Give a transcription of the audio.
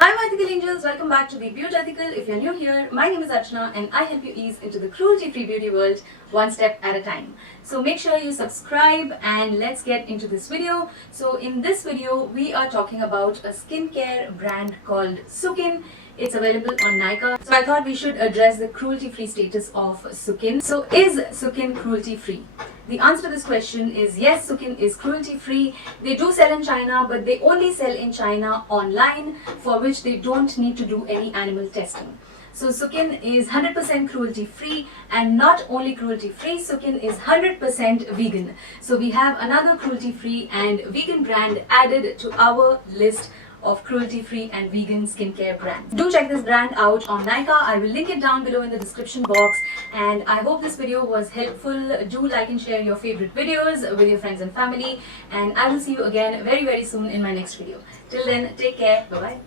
Hi my ethical angels, welcome back to Be Beautethical. If you're new here, my name is Archana and I help you ease into the cruelty-free beauty world one step at a time. So make sure you subscribe and let's get into this video. So in this video, we are talking about a skincare brand called Sukin. It's available on Nykaa. So I thought we should address the cruelty-free status of Sukin. So is Sukin cruelty-free? The answer to this question is yes, Sukin is cruelty-free. They do sell in China, but they only sell in China online, for which they don't need to do any animal testing. So Sukin is 100% cruelty-free, and not only cruelty-free, Sukin is 100% vegan. So we have another cruelty-free and vegan brand added to our list of cruelty-free and vegan skincare brands. Do check this brand out on Nykaa. I will link it down below in the description box. And I hope this video was helpful. Do like and share your favorite videos with your friends and family. And I will see you again very soon in my next video. Till then, take care. Bye-bye.